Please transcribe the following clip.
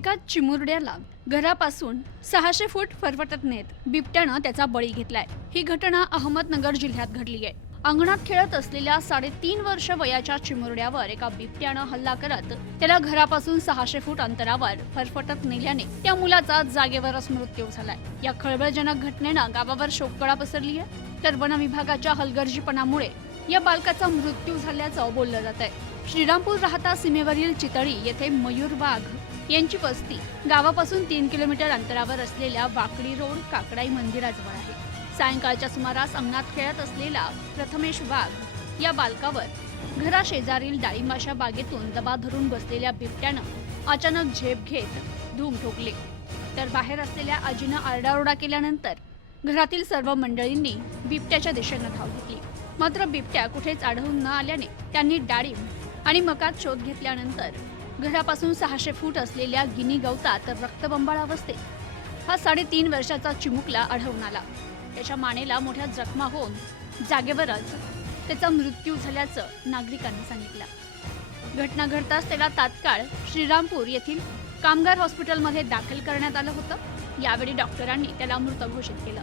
एका चिमुरड्याला घरापासून सहाशे फूट फरफटत नेत बिबट्यानं त्याचा बळी घेतलाय. ही घटना अहमदनगर जिल्ह्यात घडली आहे. अंगणात खेळत असलेल्या साडेतीन वर्ष वयाच्या चिमुरड्यावर एका बिबट्यानं हल्ला करत त्याला घरापासून सहाशे फूट अंतरावर फरफटत नेल्याने त्या मुलाचा जागेवरच मृत्यू झालाय. या खळबळजनक घटनेनं गावावर शोककळा पसरली आहे. तर वन विभागाच्या हलगर्जीपणामुळे या बालकाचा मृत्यू झाल्याचं बोललं जात आहे श्रीरामपूर राहता सीमेवरील चितळी येथे मयूर वाघ यांची वस्ती गावापासून तीन किलोमीटर अंतरावर असलेल्या वाकडी रोड काकडाई मंदिराजवळ आहे. सायंकाळच्या सुमारास अंगणात खेळत असलेला प्रथमेश वाघ या बालकावर घराशेजारील डाळिंबाशा बागेतून दबा धरून बसलेल्या बिबट्यानं अचानक झेप घेत धूम ठोकले. तर बाहेर असलेल्या आजीनं आरडाओरडा केल्यानंतर घरातील सर्व मंडळींनी बिबट्याच्या दिशेनं धाव घेतली. मात्र बिबट्या कुठेच आढळून न आल्याने त्यांनी डाळिंब आणि मकात शोध घेतल्यानंतर घरापासून सहाशे फूट असलेल्या गिनी गवतात रक्तबंबाळ अवस्थेत हा साडेतीन वर्षाचा चिमुकला आढळून आला. त्याच्या मानेला मोठ्या जखमा होऊन जागेवरच त्याचा मृत्यू झाल्याचं नागरिकांनी सांगितलं. घटना घडताच त्याला तात्काळ श्रीरामपूर येथील कामगार हॉस्पिटलमध्ये दाखल करण्यात आलं होतं. यावेळी डॉक्टरांनी त्याला मृत घोषित केलं.